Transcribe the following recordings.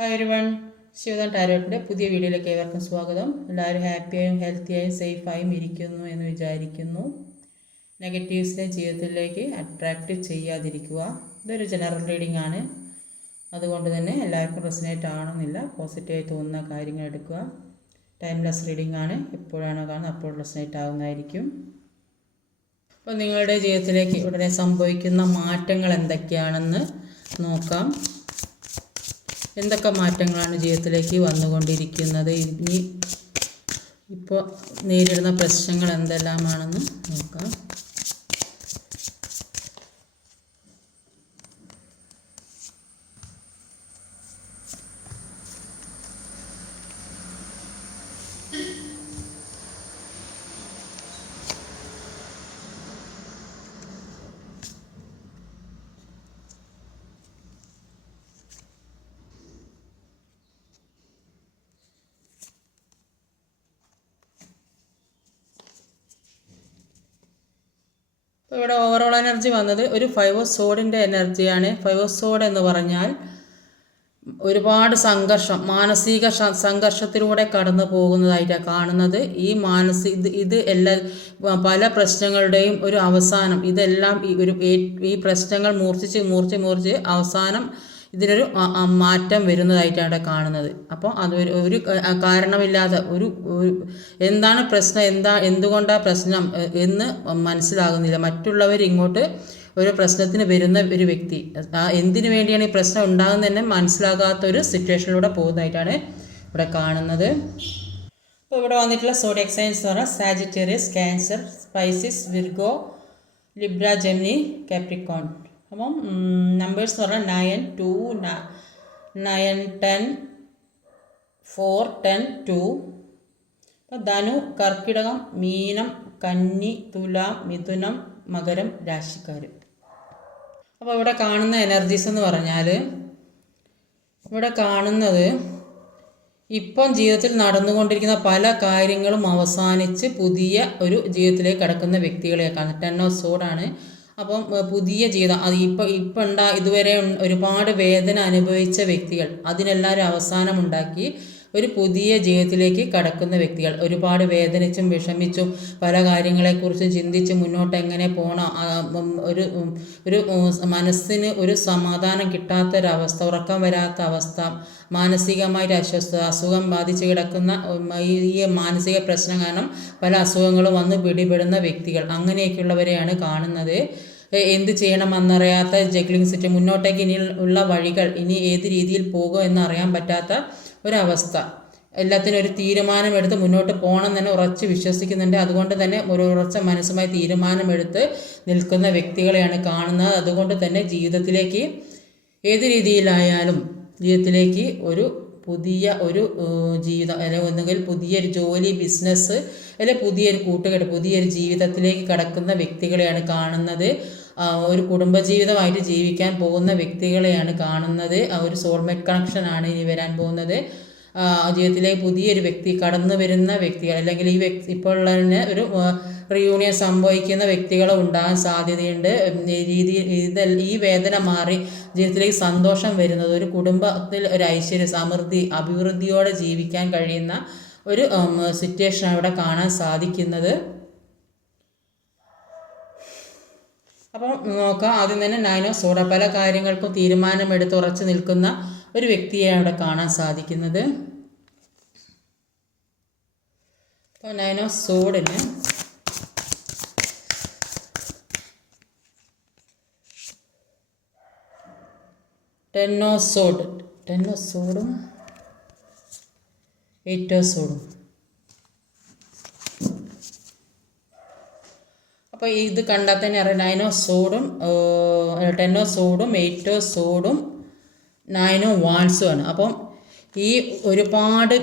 Hi ഒരുവൺ Shivadan ടാരോട്ടിന്റെ പുതിയ വീഡിയോയിലേക്ക് ഏവർക്കും സ്വാഗതം. എല്ലാവരും ഹാപ്പിയായും ഹെൽത്തിയായും സേഫായും ഇരിക്കുന്നു എന്ന് വിചാരിക്കുന്നു. നെഗറ്റീവ്സിനെ ജീവിതത്തിലേക്ക് അട്രാക്റ്റ് ചെയ്യാതിരിക്കുക. ഇതൊരു ജനറൽ റീഡിംഗ് ആണ്. അതുകൊണ്ട് തന്നെ എല്ലാവർക്കും റെസിനേറ്റ് ആണെന്നില്ല പോസിറ്റീവായി തോന്നുന്ന കാര്യങ്ങൾ എടുക്കുക. ടൈംലെസ് റീഡിംഗ് ആണ്. എപ്പോഴാണോ കാണുന്നത് അപ്പോൾ റെസിനേറ്റ് ആവുന്നതായിരിക്കും. അപ്പോൾ നിങ്ങളുടെ ജീവിതത്തിലേക്ക് ഉടനെ സംഭവിക്കുന്ന മാറ്റങ്ങൾ എന്തൊക്കെയാണെന്ന് നോക്കാം. എന്തൊക്കെ മാറ്റങ്ങളാണ് ജീവിതത്തിലേക്ക് വന്നുകൊണ്ടിരിക്കുന്നത്? ഇനി ഇപ്പോൾ നേരിടുന്ന പ്രശ്നങ്ങൾ എന്തെല്ലാമാണെന്ന് നോക്കാം. ഇപ്പോൾ ഇവിടെ ഓവറോൾ എനർജി വന്നത് ഒരു ഫൈവോസോഡിന്റെ എനർജിയാണ് ഫൈവോസോഡ് എന്ന് പറഞ്ഞാൽ ഒരുപാട് സംഘർഷം മാനസിക സംഘർഷത്തിലൂടെ കടന്നു പോകുന്നതായിട്ടാണ് കാണുന്നത്. ഈ മാനസിക ഇത് ഇത് എല്ലാ പല പ്രശ്നങ്ങളുടെയും ഒരു അവസാനം ഇതെല്ലാം ഈ ഒരു ഈ പ്രശ്നങ്ങൾ മൂർച്ഛിച്ച് മൂർച്ഛി മൂർച്ച് അവസാനം ഇതിനൊരു മാറ്റം വരുന്നതായിട്ടാണ് കാണുന്നത്. അപ്പോൾ അത് ഒരു കാരണമില്ലാതെ ഒരു എന്താണ് പ്രശ്നം എന്താ എന്തുകൊണ്ടാണ് പ്രശ്നം എന്ന് മനസ്സിലാകുന്നില്ല. മറ്റുള്ളവർ ഇങ്ങോട്ട് ഒരു പ്രശ്നത്തിന് വരുന്ന ഒരു വ്യക്തി ആ എന്തിനു വേണ്ടിയാണ് ഈ പ്രശ്നം ഉണ്ടാകുന്നത് തന്നെ മനസ്സിലാകാത്ത ഒരു സിറ്റുവേഷനിലൂടെ പോകുന്നതായിട്ടാണ് ഇവിടെ കാണുന്നത്. അപ്പോൾ ഇവിടെ വന്നിട്ടുള്ള സോഡിയക് സയൻസ് എന്ന് പറഞ്ഞാൽ Sagittarius Cancer Pisces Virgo Libra Gemini Capricorn അപ്പം നമ്പേഴ്സ് എന്ന് പറഞ്ഞാൽ nine two nine ten four ten two അപ്പം ധനു കർക്കിടകം മീനം കന്നി തുലാം മിഥുനം മകരം രാശിക്കാർ. അപ്പോൾ ഇവിടെ കാണുന്ന എനർജീസ് എന്ന് പറഞ്ഞാൽ ഇവിടെ കാണുന്നത് ഇപ്പം ജീവിതത്തിൽ നടന്നുകൊണ്ടിരിക്കുന്ന പല കാര്യങ്ങളും അവസാനിച്ച് പുതിയ ഒരു ജീവിതത്തിലേക്ക് കടക്കുന്ന വ്യക്തികളെയൊക്കെയാണ്. ടെൻ ഓഫ് സോഡാണ് അപ്പം പുതിയ ജീവിതം അത് ഇപ്പം ഇപ്പം ഉണ്ടാ ഇതുവരെ ഒരുപാട് വേദന അനുഭവിച്ച വ്യക്തികൾ അതിനെല്ലാം ഒരു അവസാനമുണ്ടാക്കി ഒരു പുതിയ ജീവിതത്തിലേക്ക് കടക്കുന്ന വ്യക്തികൾ. ഒരുപാട് വേദനിച്ചും വിഷമിച്ചും പല കാര്യങ്ങളെക്കുറിച്ചും ചിന്തിച്ച് മുന്നോട്ട് എങ്ങനെ പോകണം ഒരു ഒരു മനസ്സിന് ഒരു സമാധാനം കിട്ടാത്തൊരവസ്ഥ ഉറക്കം വരാത്ത അവസ്ഥ മാനസികമായിട്ട് അസ്വസ്ഥത അസുഖം ബാധിച്ച് കിടക്കുന്ന ഈ മാനസിക പ്രശ്നം കാരണം പല അസുഖങ്ങളും വന്ന് പിടിപെടുന്ന വ്യക്തികൾ. അങ്ങനെയൊക്കെയുള്ളവരെയാണ് കാണുന്നത്. എന്ത് ചെയ്യണമെന്നറിയാത്ത ജഗ്ലിംഗ് സിറ്റ് മുന്നോട്ടേക്ക് ഇനി ഉള്ള വഴികൾ ഇനി ഏത് രീതിയിൽ പോകും എന്നറിയാൻ പറ്റാത്ത ഒരവസ്ഥ. എല്ലാത്തിനും ഒരു തീരുമാനമെടുത്ത് മുന്നോട്ട് പോകണം തന്നെ ഉറച്ച് വിശ്വസിക്കുന്നുണ്ട്. അതുകൊണ്ട് തന്നെ ഒരു ഉറച്ച മനസ്സുമായി തീരുമാനമെടുത്ത് നിൽക്കുന്ന വ്യക്തികളെയാണ് കാണുന്നത്. അതുകൊണ്ട് തന്നെ ജീവിതത്തിലേക്ക് ഏത് രീതിയിലായാലും ജീവിതത്തിലേക്ക് ഒരു പുതിയ ഒരു ജീവിതം അല്ലെങ്കിൽ ഒന്നുകിൽ പുതിയൊരു ജോലി ബിസിനസ് അല്ലെങ്കിൽ പുതിയൊരു കൂട്ടുകെട്ട് പുതിയൊരു ജീവിതത്തിലേക്ക് കടക്കുന്ന വ്യക്തികളെയാണ് കാണുന്നത്. ഒരു കുടുംബജീവിതമായിട്ട് ജീവിക്കാൻ പോകുന്ന വ്യക്തികളെയാണ് കാണുന്നത്. ഒരു സോൾമേറ്റ് കണക്ഷനാണ് ഇനി വരാൻ പോകുന്നത്. ജീവിതത്തിലെ പുതിയൊരു വ്യക്തി കടന്നു വരുന്ന വ്യക്തികൾ അല്ലെങ്കിൽ ഈ വ്യക്തി ഇപ്പോൾ ഉള്ളതിന് ഒരു റിയൂണിയൻ സംഭവിക്കുന്ന വ്യക്തികൾ ഉണ്ടാകാൻ സാധ്യതയുണ്ട്. രീതി ഈ വേദന മാറി ജീവിതത്തിലേക്ക് സന്തോഷം വരുന്നത് ഒരു കുടുംബത്തിൽ ഒരു ഐശ്വര്യ സമൃദ്ധി അഭിവൃദ്ധിയോടെ ജീവിക്കാൻ കഴിയുന്ന ഒരു സിറ്റുവേഷൻ അവിടെ കാണാൻ സാധിക്കുന്നത്. അപ്പം നോക്കാം. ആദ്യം തന്നെ നൈനോ സോഡ. പല കാര്യങ്ങൾക്കും തീരുമാനമെടുത്ത് ഉറച്ചു നിൽക്കുന്ന ഒരു വ്യക്തിയെ അവിടെ കാണാൻ സാധിക്കുന്നത്. അപ്പോൾ നൈനോ സോഡിന് ടെന്നോ സോഡ്. ടെന്നോ സോഡും എയ്റ്റോ സോഡും. അപ്പോൾ ഇത് കണ്ടാൽ തന്നെ അറിയാം. നയനോ സോഡും ടെന്നോ സോഡും എയ്റ്റോ സോഡും നയനോ വാൺസും ആണ്. അപ്പം ഈ ഒരുപാട്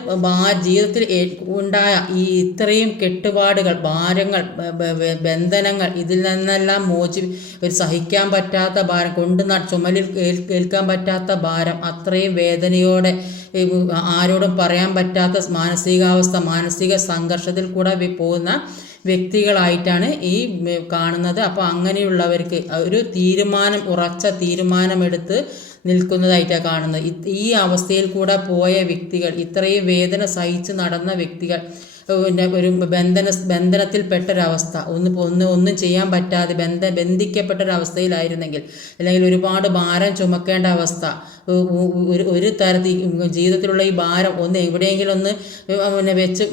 ജീവിതത്തിൽ ഉണ്ടായ ഈ ഇത്രയും കെട്ടുപാടുകൾ ഭാരങ്ങൾ ബന്ധനങ്ങൾ ഇതിൽ നിന്നെല്ലാം മോചി ഒരു സഹിക്കാൻ പറ്റാത്ത ഭാരം കൊണ്ട് ചുമലിൽ കേൾക്കാൻ പറ്റാത്ത ഭാരം അത്രയും വേദനയോടെ ആരോടും പറയാൻ പറ്റാത്ത മാനസികാവസ്ഥ മാനസിക സംഘർഷത്തിൽ കൂടെ പോകുന്ന വ്യക്തികളായിട്ടാണ് ഈ കാണുന്നത്. അപ്പോൾ അങ്ങനെയുള്ളവർക്ക് ഒരു തീരുമാനം ഉറച്ച തീരുമാനമെടുത്ത് നിൽക്കുന്നതായിട്ടാണ് കാണുന്നത്. ഈ അവസ്ഥയിൽ കൂടെ പോയ വ്യക്തികൾ ഇത്രയും വേദന സഹിച്ച് നടന്ന വ്യക്തികൾ പിന്നെ ഒരു ബന്ധന ബന്ധനത്തിൽപ്പെട്ടൊരവസ്ഥ. ഒന്ന് ഒന്ന് ഒന്നും ചെയ്യാൻ പറ്റാതെ ബന്ധ ബന്ധിക്കപ്പെട്ടൊരവസ്ഥയിലായിരുന്നെങ്കിൽ അല്ലെങ്കിൽ ഒരുപാട് ഭാരം ചുമക്കേണ്ട അവസ്ഥ ഒരു ഒരു തരത്തിൽ ജീവിതത്തിലുള്ള ഈ ഭാരം ഒന്ന് എവിടെയെങ്കിലും ഒന്ന് പിന്നെ വെച്ച്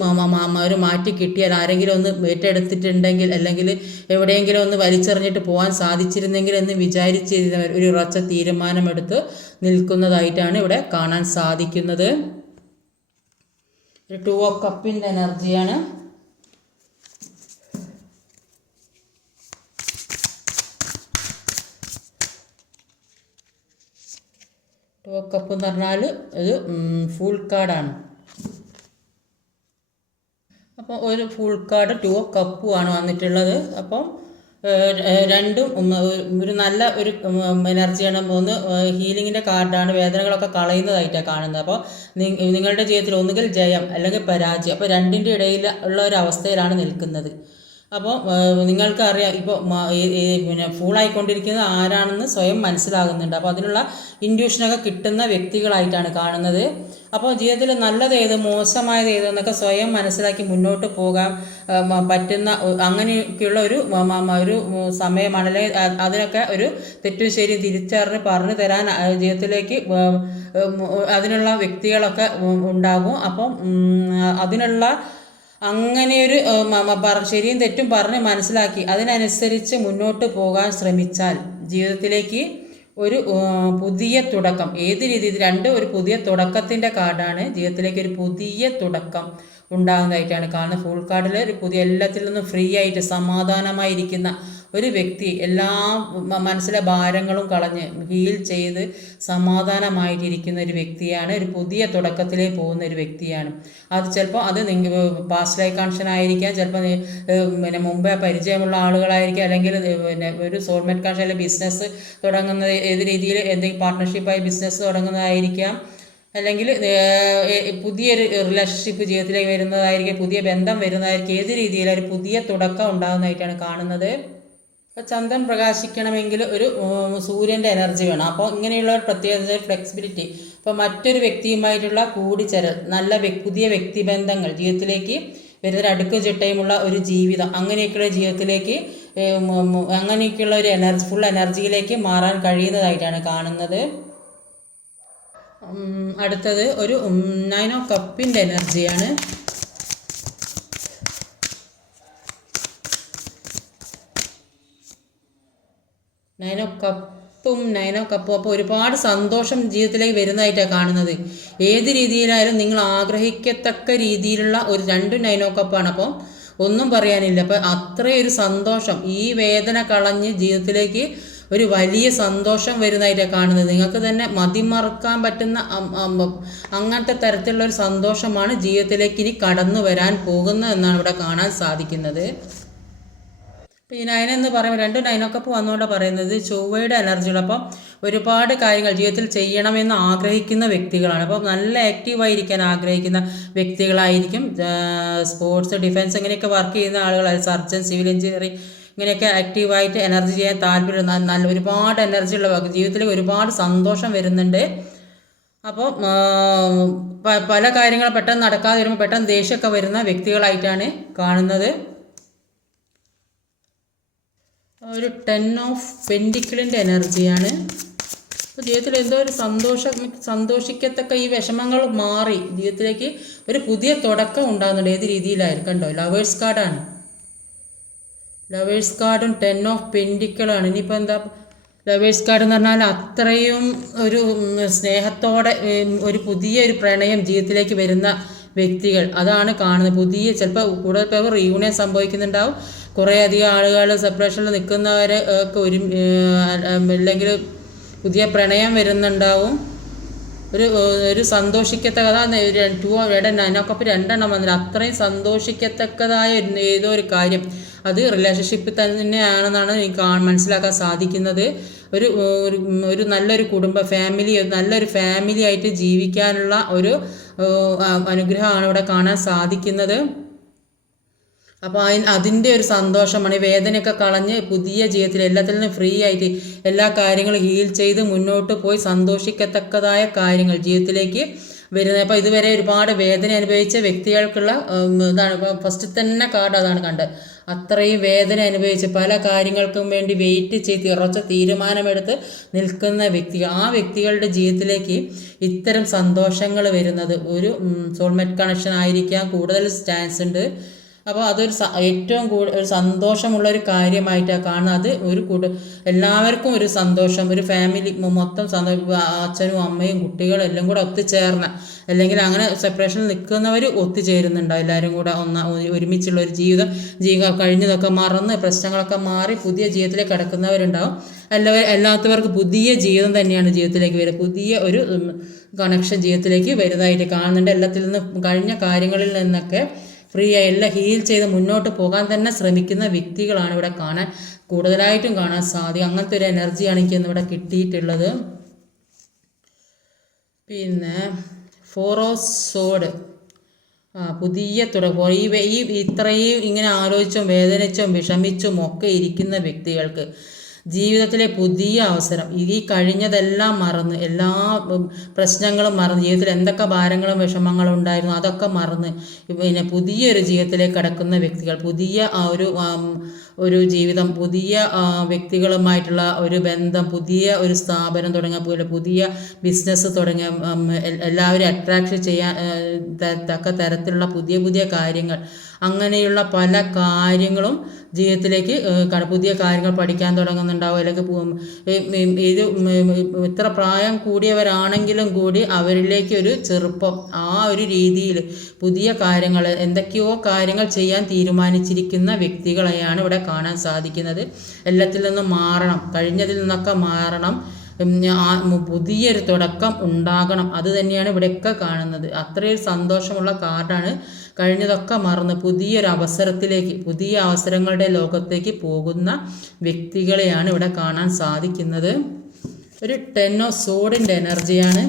ഒരു മാറ്റി കിട്ടിയാൽ ആരെങ്കിലും ഒന്ന് ഏറ്റെടുത്തിട്ടുണ്ടെങ്കിൽ അല്ലെങ്കിൽ എവിടെയെങ്കിലും ഒന്ന് വലിച്ചെറിഞ്ഞിട്ട് പോകാൻ സാധിച്ചിരുന്നെങ്കിൽ എന്ന് വിചാരിച്ചിരുന്നവർ ഒരു ഉറച്ച തീരുമാനമെടുത്ത് നിൽക്കുന്നതായിട്ടാണ് ഇവിടെ കാണാൻ സാധിക്കുന്നത്. ഒരു ടു ഓഫ് കപ്പിന്റെ എനർജിയാണ് ടു ഓഫ് കപ്പ് എന്ന് പറഞ്ഞാൽ ഇത് ഫുൾ കാർഡാണ് അപ്പോൾ ഒരു ഫുൾ കാർഡ് ടു ഓഫ് കപ്പുമാണ് വന്നിട്ടുള്ളത്. അപ്പം രണ്ടും ഒരു നല്ല ഒരു എനർജിയാണ് ഒന്ന് ഹീലിങ്ങിന്റെ കാർഡാണ് വേദനകളൊക്കെ കളയുന്നതായിട്ടാണ് കാണുന്നത്. അപ്പോൾ നിങ്ങളുടെ ജീവിതത്തിൽ ഒന്നുകിൽ ജയം അല്ലെങ്കിൽ പരാജയം. അപ്പോൾ രണ്ടിന്റെ ഇടയിൽ ഉള്ള ഒരു അവസ്ഥയിലാണ് നിൽക്കുന്നത്. അപ്പോൾ നിങ്ങൾക്കറിയാം ഇപ്പോൾ പിന്നെ ഫൂളായിക്കൊണ്ടിരിക്കുന്നത് ആരാണെന്ന് സ്വയം മനസ്സിലാകുന്നുണ്ട്. അപ്പോൾ അതിനുള്ള ഇൻഡ്യൂഷനൊക്കെ കിട്ടുന്ന വ്യക്തികളായിട്ടാണ് കാണുന്നത്. അപ്പോൾ ജീവിതത്തിൽ നല്ലത് ഏത് മോശമായത് ഏത് എന്നൊക്കെ സ്വയം മനസ്സിലാക്കി മുന്നോട്ട് പോകാൻ പറ്റുന്ന അങ്ങനെയൊക്കെയുള്ള ഒരു ഒരു സമയമാണ്. അല്ലെങ്കിൽ അതിനൊക്കെ ഒരു തെറ്റും ശരി തിരിച്ചറിഞ്ഞ് പറഞ്ഞു തരാൻ ജീവിതത്തിലേക്ക് അതിനുള്ള വ്യക്തികളൊക്കെ ഉണ്ടാകും. അപ്പം അതിനുള്ള അങ്ങനെയൊരു ശരിയും തെറ്റും പറഞ്ഞ് മനസ്സിലാക്കി. അതിനനുസരിച്ച് മുന്നോട്ട് പോകാൻ ശ്രമിച്ചാൽ ജീവിതത്തിലേക്ക് ഒരു പുതിയ തുടക്കം ഏത് രീതിയിൽ രണ്ട് ഒരു പുതിയ തുടക്കത്തിന്റെ കാർഡാണ് ജീവിതത്തിലേക്ക് ഒരു പുതിയ തുടക്കം ഉണ്ടാകുന്നതായിട്ടാണ് കാണുന്നത്. ഫുൾ കാർഡിൽ ഒരു പുതിയ എല്ലാത്തിൽ നിന്നും ഫ്രീ ആയിട്ട് സമാധാനമായിരിക്കുന്ന ഒരു വ്യക്തി എല്ലാ മനസ്സിലെ ഭാരങ്ങളും കളഞ്ഞ് ഹീൽ ചെയ്ത് സമാധാനമായിട്ടിരിക്കുന്ന ഒരു വ്യക്തിയാണ് ഒരു പുതിയ തുടക്കത്തിലേക്ക് പോകുന്ന ഒരു വ്യക്തിയാണ്. അത് ചിലപ്പോൾ അത് നിങ്ങൾ പാസ്റ്റ് ലൈഫ് ആയിരിക്കാം ചിലപ്പോൾ പിന്നെ മുമ്പേ പരിചയമുള്ള ആളുകളായിരിക്കാം അല്ലെങ്കിൽ പിന്നെ ഒരു സോൾമേറ്റ് കണക്ഷൻ അല്ലെങ്കിൽ ബിസിനസ് തുടങ്ങുന്ന ഏത് രീതിയിൽ എന്തെങ്കിലും പാർട്ട്ണർഷിപ്പായി ബിസിനസ് തുടങ്ങുന്നതായിരിക്കാം. അല്ലെങ്കിൽ പുതിയൊരു റിലേഷൻഷിപ്പ് ജീവിതത്തിലേക്ക് വരുന്നതായിരിക്കും പുതിയ ബന്ധം വരുന്നതായിരിക്കും ഏത് രീതിയിൽ ഒരു പുതിയ തുടക്കം ഉണ്ടാകുന്നതായിട്ടാണ് കാണുന്നത്. ഇപ്പോൾ ചന്ദ്രൻ പ്രകാശിക്കണമെങ്കിൽ ഒരു സൂര്യന്റെ എനർജി വേണം. അപ്പോൾ ഇങ്ങനെയുള്ള ഒരു പ്രത്യേകത ഫ്ലെക്സിബിലിറ്റി. ഇപ്പോൾ മറ്റൊരു വ്യക്തിയുമായിട്ടുള്ള കൂടിച്ചേരൽ നല്ല പുതിയ വ്യക്തിബന്ധങ്ങൾ ജീവിതത്തിലേക്ക് വരുന്നൊരു അടുക്കും ചിട്ടയുമുള്ള ഒരു ജീവിതം അങ്ങനെയൊക്കെയുള്ള ജീവിതത്തിലേക്ക് അങ്ങനെയൊക്കെയുള്ള ഒരു എനർജി ഫുൾ എനർജിയിലേക്ക് മാറാൻ കഴിയുന്നതായിട്ടാണ് കാണുന്നത്. അടുത്തത് ഒരു നൈൻ ഓഫ് കപ്പിന്റെ എനർജിയാണ്. നയൻ ഓഫ് കപ്പും നയൻ കപ്പും അപ്പോൾ ഒരുപാട് സന്തോഷം ജീവിതത്തിലേക്ക് വരുന്നതായിട്ടാണ് കാണുന്നത്. ഏത് രീതിയിലായാലും നിങ്ങൾ ആഗ്രഹിക്കത്തക്ക രീതിയിലുള്ള ഒരു രണ്ട് ഓഫ് കപ്പാണ് അപ്പോൾ ഒന്നും പറയാനില്ല. അപ്പോൾ അത്രയൊരു സന്തോഷം. ഈ വേദന കളഞ്ഞ് ജീവിതത്തിലേക്ക് ഒരു വലിയ സന്തോഷം വരുന്നതായിട്ടാണ് കാണുന്നത്. നിങ്ങൾക്ക് തന്നെ മതിമറക്കാൻ പറ്റുന്ന അങ്ങനത്തെ തരത്തിലുള്ള ഒരു സന്തോഷമാണ് ജീവിതത്തിലേക്ക് ഇനി കടന്നു വരാൻ പോകുന്നത് എന്നാണ് ഇവിടെ കാണാൻ സാധിക്കുന്നത്. ഈ നയൻ എന്ന് പറയുമ്പോൾ രണ്ട് നയനൊക്കെ വന്നുകൊണ്ട് പറയുന്നത്. ചൊവ്വയുടെ എനർജികൾ അപ്പം ഒരുപാട് കാര്യങ്ങൾ ജീവിതത്തിൽ ചെയ്യണമെന്ന് ആഗ്രഹിക്കുന്ന വ്യക്തികളാണ്. അപ്പോൾ നല്ല ആക്റ്റീവായിരിക്കാൻ ആഗ്രഹിക്കുന്ന വ്യക്തികളായിരിക്കും. സ്പോർട്സ് ഡിഫൻസ് ഇങ്ങനെയൊക്കെ വർക്ക് ചെയ്യുന്ന ആളുകൾ സർജൻ സിവിൽ എഞ്ചിനീയറിംഗ് ഇങ്ങനെയൊക്കെ ആക്റ്റീവായിട്ട് എനർജി ചെയ്യാൻ താല്പര്യം നല്ല ഒരുപാട് എനർജി ഉള്ള ജീവിതത്തിൽ ഒരുപാട് സന്തോഷം വരുന്നുണ്ട്. അപ്പോൾ പല കാര്യങ്ങൾ പെട്ടെന്ന് നടക്കാതെ വരുമ്പോൾ പെട്ടെന്ന് ദേഷ്യമൊക്കെ വരുന്ന വ്യക്തികളായിട്ടാണ് കാണുന്നത്. ഒരു ടെൻ ഓഫ് പെൻഡിക്കിളിന്റെ എനർജിയാണ് അപ്പോൾ ജീവിതത്തിൽ എന്തോ ഒരു സന്തോഷം സന്തോഷിക്കത്തക്ക ഈ വിഷമങ്ങൾ മാറി. ജീവിതത്തിലേക്ക് ഒരു പുതിയ തുടക്കം ഉണ്ടാകുന്നുണ്ട്. ഏത് രീതിയിലായിരിക്കും കണ്ടോ? ലവേഴ്സ് കാർഡാണ് ലവേഴ്സ് കാർഡും ടെൻ ഓഫ് പെൻഡിക്കിളാണ് ഇനിയിപ്പോൾ എന്താ? ലവേഴ്സ് കാർഡ് എന്ന് പറഞ്ഞാൽ അത്രയും ഒരു സ്നേഹത്തോടെ ഒരു പുതിയ ഒരു പ്രണയം ജീവിതത്തിലേക്ക് വരുന്ന വ്യക്തികൾ. അതാണ് കാണുന്നത്. പുതിയ ചിലപ്പോൾ കൂടുതൽ പേർ റീയൂണിയൻ സംഭവിക്കുന്നുണ്ടാവും. കുറേ അധികം ആളുകൾ സെപ്പറേഷനിൽ നിൽക്കുന്നവർ ഒക്കെ ഒരു അല്ലെങ്കിൽ പുതിയ പ്രണയം വരുന്നുണ്ടാവും. ഒരു ഒരു സന്തോഷിക്കത്തക്കതാ ടു ഇവിടെ അതിനൊക്കെ രണ്ടെണ്ണം വന്നില്ല അത്രയും സന്തോഷിക്കത്തക്കതായ ഏതോ ഒരു കാര്യം. അത് റിലേഷൻഷിപ്പ് തന്നെയാണെന്നാണ് എനിക്ക് മനസ്സിലാക്കാൻ സാധിക്കുന്നത്. ഒരു ഒരു നല്ലൊരു കുടുംബ ഫാമിലി നല്ലൊരു ഫാമിലി ആയിട്ട് ജീവിക്കാനുള്ള ഒരു അനുഗ്രഹമാണ് ഇവിടെ കാണാൻ സാധിക്കുന്നത്. അപ്പോൾ അതിന് അതിന്റെ ഒരു സന്തോഷമാണ്. ഈ വേദനയൊക്കെ കളഞ്ഞ് പുതിയ ജീവിതത്തിൽ എല്ലാത്തിൽ നിന്നും ഫ്രീ ആയിട്ട് എല്ലാ കാര്യങ്ങളും ഹീൽ ചെയ്ത് മുന്നോട്ട് പോയി സന്തോഷിക്കത്തക്കതായ കാര്യങ്ങൾ ജീവിതത്തിലേക്ക് വരുന്നത്. അപ്പോൾ ഇതുവരെ ഒരുപാട് വേദന അനുഭവിച്ച വ്യക്തികൾക്കുള്ള ഇതാണ്. ഇപ്പോൾ ഫസ്റ്റ് തന്നെ കാർഡ് അതാണ് കണ്ടത്. അത്രയും വേദന അനുഭവിച്ച് പല കാര്യങ്ങൾക്കും വേണ്ടി വെയിറ്റ് ചെയ്ത് ഉറച്ച തീരുമാനമെടുത്ത് നിൽക്കുന്ന വ്യക്തി ആ വ്യക്തികളുടെ ജീവിതത്തിലേക്ക് ഇത്തരം സന്തോഷങ്ങൾ വരുന്നത് ഒരു സോൾമേറ്റ് കണക്ഷൻ ആയിരിക്കാം കൂടുതൽ ചാൻസ് ഉണ്ട്. അപ്പോൾ അതൊരു ഏറ്റവും കൂടുതൽ ഒരു സന്തോഷമുള്ള ഒരു കാര്യമായിട്ടാണ് കാണുന്നത്. അത് ഒരു കുടു എല്ലാവർക്കും ഒരു സന്തോഷം. ഒരു ഫാമിലി മൊത്തം അച്ഛനും അമ്മയും കുട്ടികളും എല്ലാം കൂടെ ഒത്തുചേർന്ന അല്ലെങ്കിൽ അങ്ങനെ സെപ്പറേഷനിൽ നിൽക്കുന്നവർ ഒത്തുചേരുന്നുണ്ട് എല്ലാവരും കൂടെ ഒന്ന ഒരുമിച്ചുള്ള ഒരു ജീവിതം? ജീവിതം കഴിഞ്ഞതൊക്കെ മറന്ന് പ്രശ്നങ്ങളൊക്കെ മാറി പുതിയ ജീവിതത്തിലേക്ക് കിടക്കുന്നവരുണ്ടാവും. എല്ലാവരും എല്ലാത്തവർക്ക് പുതിയ ജീവിതം തന്നെയാണ് ജീവിതത്തിലേക്ക് വരുന്നത് പുതിയ ഒരു കണക്ഷൻ ജീവിതത്തിലേക്ക് വരുന്നതായിട്ട് കാണുന്നുണ്ട്. എല്ലാത്തിൽ നിന്ന് കഴിഞ്ഞ കാര്യങ്ങളിൽ നിന്നൊക്കെ ഫ്രീ ആയി എല്ലാം ഹീൽ ചെയ്ത് മുന്നോട്ട് പോകാൻ തന്നെ ശ്രമിക്കുന്ന വ്യക്തികളാണ് ഇവിടെ കാണാൻ കൂടുതലായിട്ടും കാണാൻ സാധിക്കും. അങ്ങനത്തെ ഒരു എനർജിയാണ് എനിക്ക് ഇന്ന് ഇവിടെ കിട്ടിയിട്ടുള്ളത്. പിന്നെ ഫോറോ സോഡ് ആ പുതിയ തുടക്കം ഈ ഈ ഇത്രയും ഇങ്ങനെ ആലോചിച്ചും വേദനിച്ചും വിഷമിച്ചും ഒക്കെ ഇരിക്കുന്ന വ്യക്തികൾക്ക് ജീവിതത്തിലെ പുതിയ അവസരം. ഈ കഴിഞ്ഞതെല്ലാം മറന്ന് എല്ലാ പ്രശ്നങ്ങളും മറന്ന് ജീവിതത്തിൽ എന്തൊക്കെ ഭാരങ്ങളും വിഷമങ്ങളും ഉണ്ടായിരുന്നു അതൊക്കെ മറന്ന് പിന്നെ പുതിയൊരു ജീവിതത്തിലേക്ക് കടക്കുന്ന വ്യക്തികൾ പുതിയ ആ ഒരു ഒരു ജീവിതം പുതിയ വ്യക്തികളുമായിട്ടുള്ള ഒരു ബന്ധം പുതിയ ഒരു സ്ഥാപനം തുടങ്ങിയ പോലെ പുതിയ ബിസിനസ് തുടങ്ങിയ എല്ലാവരും അട്രാക്ഷൻ ചെയ്യാൻ തക്ക തരത്തിലുള്ള പുതിയ പുതിയ കാര്യങ്ങൾ അങ്ങനെയുള്ള പല കാര്യങ്ങളും ജീവിതത്തിലേക്ക് പുതിയ കാര്യങ്ങൾ പഠിക്കാൻ തുടങ്ങുന്നുണ്ടാവും. അല്ലെങ്കിൽ ഇത് ഇത്ര പ്രായം കൂടിയവരാണെങ്കിലും കൂടി അവരിലേക്ക് ഒരു ചെറുപ്പം ആ ഒരു രീതിയിൽ പുതിയ കാര്യങ്ങൾ എന്തൊക്കെയോ കാര്യങ്ങൾ ചെയ്യാൻ തീരുമാനിച്ചിരിക്കുന്ന വ്യക്തികളെയാണ് ഇവിടെ കാണാൻ സാധിക്കുന്നത്. എല്ലാത്തിൽ നിന്നും മാറണം. കഴിഞ്ഞതിൽ നിന്നൊക്കെ മാറണം. പുതിയൊരു തുടക്കം ഉണ്ടാകണം. അത് തന്നെയാണ് ഇവിടെയൊക്കെ കാണുന്നത്. അത്രയും സന്തോഷമുള്ള കാർഡാണ് കഴിഞ്ഞതൊക്കെ മറന്ന് പുതിയൊരു അവസരത്തിലേക്ക് പുതിയ അവസരങ്ങളുടെ ലോകത്തേക്ക് പോകുന്ന വ്യക്തികളെയാണ് ഇവിടെ കാണാൻ സാധിക്കുന്നത്. ഒരു ടെൻ ഓഫ് സോഡിന്റെ എനർജിയാണ്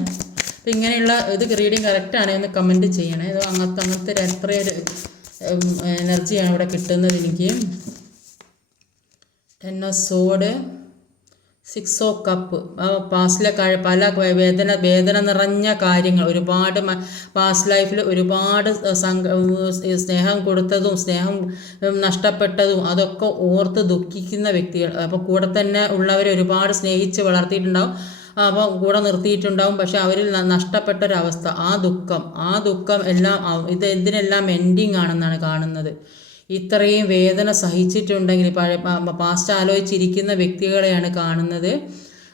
അപ്പം ഇങ്ങനെയുള്ള ഇത് റീഡിങ് കറക്റ്റാണ് ഒന്ന് കമന്റ് ചെയ്യണേ. ഇത് അങ്ങനത്തെ അങ്ങനത്തെ എത്രയൊരു എനർജിയാണ് ഇവിടെ കിട്ടുന്നത് എനിക്ക്. Ten of sword six of cup പാസ്റ്റിലെ കഴി പല വേദന വേദന നിറഞ്ഞ കാര്യങ്ങൾ. ഒരുപാട് പാസ്റ്റ് ലൈഫിൽ ഒരുപാട് സ്നേഹം കൊടുത്തതും സ്നേഹം നഷ്ടപ്പെട്ടതും അതൊക്കെ ഓർത്ത് ദുഃഖിക്കുന്ന വ്യക്തികൾ. അപ്പോൾ കൂടെ തന്നെ ഉള്ളവരെ ഒരുപാട് സ്നേഹിച്ച് വളർത്തിയിട്ടുണ്ടാവും. അപ്പോൾ കൂടെ നിർത്തിയിട്ടുണ്ടാവും. പക്ഷെ അവരിൽ നഷ്ടപ്പെട്ട ഒരവസ്ഥ ആ ദുഃഖം ആ ദുഃഖം എല്ലാം ഇത് എന്തിനെല്ലാം എൻഡിങ് ആണെന്നാണ് കാണുന്നത്. ഇത്രയും വേദന സഹിച്ചിട്ടുണ്ടെങ്കിൽ പഴയ പാസ്റ്റ് ആലോചിച്ചിരിക്കുന്ന വ്യക്തികളെയാണ് കാണുന്നത്.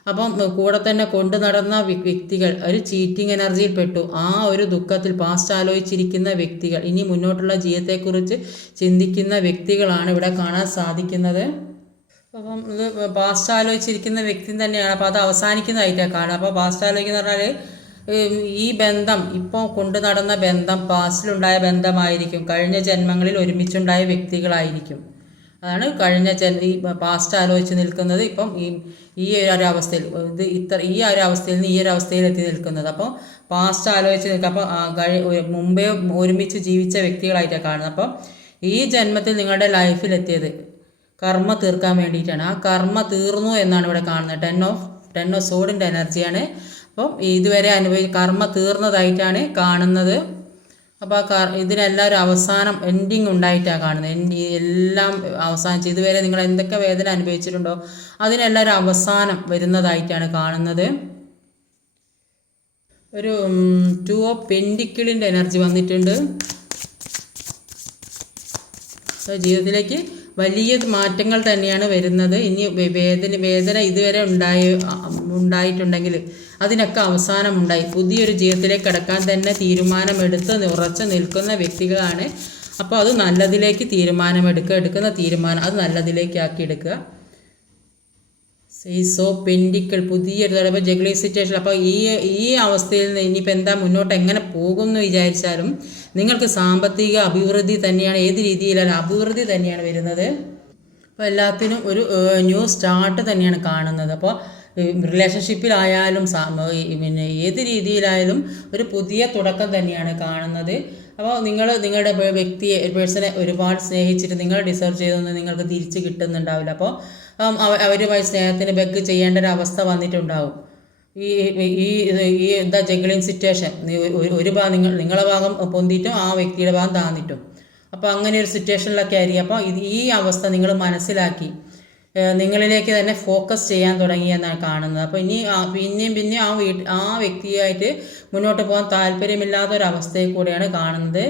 അപ്പം കൂടെ തന്നെ കൊണ്ടു നടന്ന വ്യക്തികൾ ഒരു ചീറ്റിംഗ് എനർജിയിൽ പെട്ടു. ആ ഒരു ദുഃഖത്തിൽ പാസ്റ്റ് ആലോചിച്ചിരിക്കുന്ന വ്യക്തികൾ ഇനി മുന്നോട്ടുള്ള ജീവിതത്തെക്കുറിച്ച് ചിന്തിക്കുന്ന വ്യക്തികളാണ് ഇവിടെ കാണാൻ സാധിക്കുന്നത്. അപ്പം ഇത് പാസ്റ്റ് ആലോചിച്ചിരിക്കുന്ന വ്യക്തി തന്നെയാണ്. അപ്പോൾ അത് അവസാനിക്കുന്നതായിട്ടാണ് കാണുക അപ്പോൾ പാസ്റ്റ് ആലോചിക്കുന്ന പറഞ്ഞാൽ ഈ ബന്ധം ഇപ്പോൾ കൊണ്ടു നടന്ന ബന്ധം പാസ്റ്റിലുണ്ടായ ബന്ധമായിരിക്കും. കഴിഞ്ഞ ജന്മങ്ങളിൽ ഒരുമിച്ചുണ്ടായ വ്യക്തികളായിരിക്കും. അതാണ് കഴിഞ്ഞ ജൻ ഈ പാസ്റ്റ് ആലോചിച്ച് നിൽക്കുന്നത് ഇപ്പം ഈ ഈ ഒരു അവസ്ഥയിൽ ഇത് ഇത്ര ഈ ഒരു അവസ്ഥയിൽ നിന്ന് ഈ ഒരു അവസ്ഥയിൽ എത്തി നിൽക്കുന്നത്. അപ്പോൾ പാസ്റ്റ് ആലോചിച്ച് നിൽക്കുക അപ്പോൾ മുമ്പേ ഒരുമിച്ച് ജീവിച്ച വ്യക്തികളായിട്ടാണ് കാണുന്നത്. അപ്പോൾ ഈ ജന്മത്തിൽ നിങ്ങളുടെ ലൈഫിലെത്തിയത് കർമ്മ തീർക്കാൻ വേണ്ടിയിട്ടാണ്. ആ കർമ്മ തീർന്നു എന്നാണ് ഇവിടെ കാണുന്നത്. ടെൻ ഓഫ് ടെൻ ഓഫ് സോഡിന്റെ എനർജിയാണ് അപ്പം ഇതുവരെ അനുഭവി കർമ്മ തീർന്നതായിട്ടാണ് കാണുന്നത്. അപ്പോൾ ആ കർ ഇതിനെല്ലാം ഒരു അവസാനം എൻഡിങ് ഉണ്ടായിട്ടാണ് കാണുന്നത്. എൻഡി എല്ലാം അവസാനിച്ച് ഇതുവരെ നിങ്ങൾ എന്തൊക്കെ വേദന അനുഭവിച്ചിട്ടുണ്ടോ അതിനെല്ലാം ഒരു അവസാനം വരുന്നതായിട്ടാണ് കാണുന്നത്. ഒരു ടു ഓഫ് പെൻഡിക്കിളിന്റെ എനർജി വന്നിട്ടുണ്ട്. ജീവിതത്തിലേക്ക് വലിയ മാറ്റങ്ങൾ തന്നെയാണ് വരുന്നത്. ഇനി വേദന വേദന ഇതുവരെ ഉണ്ടായി ഉണ്ടായിട്ടുണ്ടെങ്കിൽ അതിനൊക്കെ അവസാനമുണ്ടായി. പുതിയൊരു ജീവിതത്തിലേക്ക് കടക്കാൻ തന്നെ തീരുമാനമെടുത്ത് ഉറച്ചു നിൽക്കുന്ന വ്യക്തികളാണ്. അപ്പോൾ അത് നല്ലതിലേക്ക് തീരുമാനമെടുക്കുക എടുക്കുന്ന തീരുമാനം അത് നല്ലതിലേക്ക് ആക്കി എടുക്കുക സൈസോ പെൻഡിക്കൽ പുതിയൊരു ചിലപ്പോൾ ജഗ്ലി സിറ്റുവേഷൻ അപ്പോൾ ഈ ഈ അവസ്ഥയിൽ നിന്ന് ഇനിയിപ്പോൾ എന്താ മുന്നോട്ട് എങ്ങനെ പോകും എന്ന് വിചാരിച്ചാലും നിങ്ങൾക്ക് സാമ്പത്തിക അഭിവൃദ്ധി തന്നെയാണ് ഏത് രീതിയിലാണ് അഭിവൃദ്ധി തന്നെയാണ് വരുന്നത്. അപ്പോൾ എല്ലാത്തിനും ഒരു ന്യൂ സ്റ്റാർട്ട് തന്നെയാണ് കാണുന്നത്. അപ്പോൾ റിലേഷൻഷിപ്പിലായാലും പിന്നെ ഏത് രീതിയിലായാലും ഒരു പുതിയ തുടക്കം തന്നെയാണ് കാണുന്നത്. അപ്പോൾ നിങ്ങൾ നിങ്ങളുടെ വ്യക്തിയെ വ്യക്തിയെ പേഴ്സണെ ഒരുപാട് സ്നേഹിച്ചിട്ട് നിങ്ങൾ ഡിസേർവ് ചെയ്തൊന്നും നിങ്ങൾക്ക് തിരിച്ച് കിട്ടുന്നുണ്ടാവില്ല. അപ്പോൾ അവ- അവരുമായി സ്നേഹത്തിന് ബെഗ് ചെയ്യേണ്ട ഒരു അവസ്ഥ വന്നിട്ടുണ്ടാവും. ഈ ഈ ഈ എന്താ ജഗ്ലിങ് സിറ്റുവേഷൻ ഒരു ഭാഗം നിങ്ങൾ നിങ്ങളെ ഭാഗം പൊന്തിയിട്ടും ആ വ്യക്തിയുടെ ഭാഗം താന്നിട്ടും. അപ്പോൾ അങ്ങനെ ഒരു സിറ്റുവേഷനിലൊക്കെ ആയിരിക്കും. അപ്പോൾ ഈ അവസ്ഥ നിങ്ങൾ മനസ്സിലാക്കി. നിങ്ങളിലേക്ക് തന്നെ ഫോക്കസ് ചെയ്യാൻ തുടങ്ങിയെന്നാണ് കാണുന്നത്. അപ്പോൾ ഇനി പിന്നെയും പിന്നെയും ആ വീട്ട് ആ വ്യക്തിയായിട്ട് മുന്നോട്ട് പോകാൻ താല്പര്യമില്ലാത്ത ഒരു അവസ്ഥയെ കൂടിയാണ് കാണുന്നത്.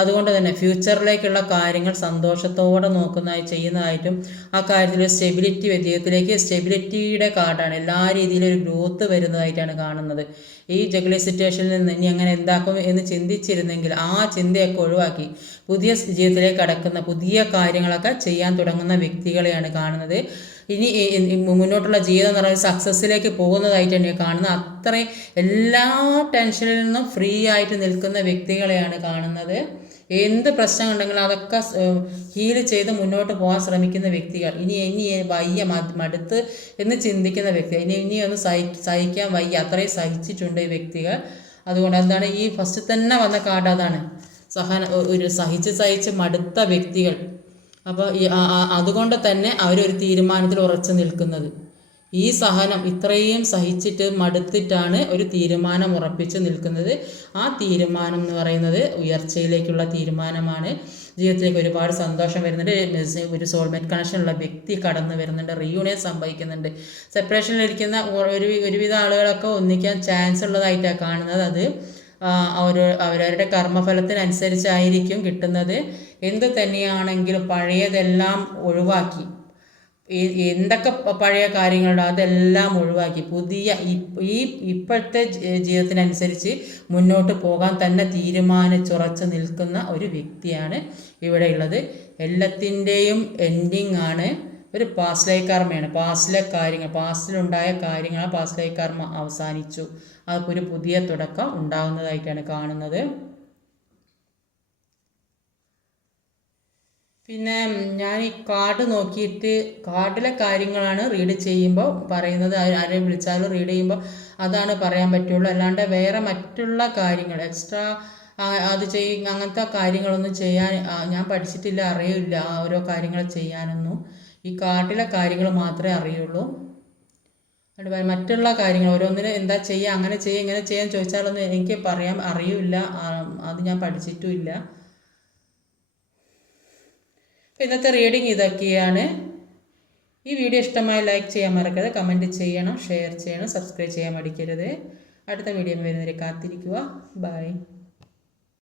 അതുകൊണ്ട് തന്നെ ഫ്യൂച്ചറിലേക്കുള്ള കാര്യങ്ങൾ സന്തോഷത്തോടെ നോക്കുന്നതായി ചെയ്യുന്നതായിട്ടും ആ കാര്യത്തിൽ സ്റ്റെബിലിറ്റി ജീവിതത്തിലേക്ക് സ്റ്റെബിലിറ്റിയുടെ കാർഡാണ് എല്ലാ രീതിയിലും ഒരു ഗ്രോത്ത് വരുന്നതായിട്ടാണ് കാണുന്നത്. ഈ ജഗ്ലി സിറ്റുവേഷനിൽ നിന്ന് ഇനി അങ്ങനെ എന്താക്കും എന്ന് ചിന്തിച്ചിരുന്നെങ്കിൽ ആ ചിന്തയൊക്കെ ഒഴിവാക്കി പുതിയ ജീവിതത്തിലേക്ക് അടക്കുന്ന പുതിയ കാര്യങ്ങളൊക്കെ ചെയ്യാൻ തുടങ്ങുന്ന വ്യക്തികളെയാണ് കാണുന്നത്. ഇനി മുന്നോട്ടുള്ള ജീവിതം എന്ന് പറയുന്നത് സക്സസ്സിലേക്ക് പോകുന്നതായിട്ടാണ് ഞാൻ കാണുന്നത്. അത്രയും എല്ലാ ടെൻഷനിൽ നിന്നും ഫ്രീ ആയിട്ട് നിൽക്കുന്ന വ്യക്തികളെയാണ് കാണുന്നത്. എന്ത് പ്രശ്നം ഉണ്ടെങ്കിലും അതൊക്കെ ഹീൽ ചെയ്ത് മുന്നോട്ട് പോകാൻ ശ്രമിക്കുന്ന വ്യക്തികൾ. ഇനി ഇനി വയ്യ മടുത്ത് എന്ന് ചിന്തിക്കുന്ന വ്യക്തി ഇനി ഇനി ഒന്ന് സഹി സഹിക്കാൻ വയ്യ. അത്രയും സഹിച്ചിട്ടുണ്ട് ഈ വ്യക്തികൾ. അതുകൊണ്ട് എന്താണ് ഈ ഫസ്റ്റ് തന്നെ വന്ന കാർഡ് അതാണ്. സഹന ഒരു സഹിച്ച് സഹിച്ച് മടുത്ത വ്യക്തികൾ. അപ്പോൾ അതുകൊണ്ട് തന്നെ അവരൊരു തീരുമാനത്തിൽ ഉറച്ചു നിൽക്കുന്നത്. ഈ സഹനം ഇത്രയും സഹിച്ചിട്ട് മടുത്തിട്ടാണ് ഒരു തീരുമാനം ഉറപ്പിച്ച് നിൽക്കുന്നത്. ആ തീരുമാനം എന്ന് പറയുന്നത് ഉയർച്ചയിലേക്കുള്ള തീരുമാനമാണ്. ജീവിതത്തിലേക്ക് ഒരുപാട് സന്തോഷം വരുന്നുണ്ട്. ഒരു സോൾമേറ്റ് കണക്ഷനുള്ള വ്യക്തി കടന്നു വരുന്നുണ്ട്. റീയൂണിയൻ സംഭവിക്കുന്നുണ്ട്. സെപ്പറേഷനിലിരിക്കുന്ന ഒരു ഒരുവിധ ആളുകളൊക്കെ ഒന്നിക്കാൻ ചാൻസ് ഉള്ളതായിട്ടാണ് കാണുന്നത്. അത് അവർ അവരവരുടെ കർമ്മഫലത്തിനനുസരിച്ചായിരിക്കും കിട്ടുന്നത്. എന്ത് തന്നെയാണെങ്കിലും പഴയതെല്ലാം ഒഴിവാക്കി. എന്തൊക്കെ പഴയ കാര്യങ്ങളുണ്ടോ അതെല്ലാം ഒഴിവാക്കി. പുതിയ ഈ- ഇപ്പോഴത്തെ ജീവിതത്തിനനുസരിച്ച് മുന്നോട്ട് പോകാൻ തന്നെ തീരുമാനിച്ചുറച്ച് നിൽക്കുന്ന ഒരു വ്യക്തിയാണ് ഇവിടെയുള്ളത് എല്ലാത്തിന്റെയും എൻഡിങ് ആണ് ഒരു പാസ്ലൈ കർമ്മയാണ് പാസ്റ്റിലെ കാര്യങ്ങൾ പാസ്റ്റിലുണ്ടായ കാര്യങ്ങൾ പാസ്ലൈ കർമ്മ അവസാനിച്ചു. അതൊക്കെ ഒരു പുതിയ തുടക്കം ഉണ്ടാകുന്നതായിട്ടാണ് കാണുന്നത്. പിന്നെ ഞാൻ ഈ കാർഡ് നോക്കിയിട്ട് കാർഡിലെ കാര്യങ്ങളാണ് റീഡ് ചെയ്യുമ്പോൾ പറയുന്നത്. ആരെ വിളിച്ചാലും റീഡ് ചെയ്യുമ്പോൾ അതാണ് പറയാൻ പറ്റുള്ളൂ. അല്ലാണ്ട് വേറെ മറ്റുള്ള കാര്യങ്ങൾ എക്സ്ട്രാ അത് ചെയ് അങ്ങനത്തെ കാര്യങ്ങളൊന്നും ചെയ്യാൻ ഞാൻ പഠിച്ചിട്ടില്ല അറിയില്ല ഓരോ കാര്യങ്ങൾ ചെയ്യാനൊന്നും. ഈ കാർഡിലെ കാര്യങ്ങൾ മാത്രമേ അറിയുള്ളൂ. മറ്റുള്ള കാര്യങ്ങൾ ഓരോന്നിനും എന്താ ചെയ്യുക അങ്ങനെ ചെയ്യുക ഇങ്ങനെ ചെയ്യാൻ ചോദിച്ചാലൊന്നും എനിക്ക് പറയാൻ അറിയില്ല. അത് ഞാൻ പഠിച്ചിട്ടുമില്ല അപ്പോൾ ഇന്നത്തെ റീഡിങ് ഇതൊക്കെയാണ്. ഈ വീഡിയോ ഇഷ്ടമായി ലൈക്ക് ചെയ്യാൻ മറക്കരുത്. കമന്റ് ചെയ്യണം ഷെയർ ചെയ്യണം സബ്സ്ക്രൈബ് ചെയ്യാൻ മടിക്കരുത്. അടുത്ത വീഡിയോ വരുന്നവരെ കാത്തിരിക്കുക. ബൈ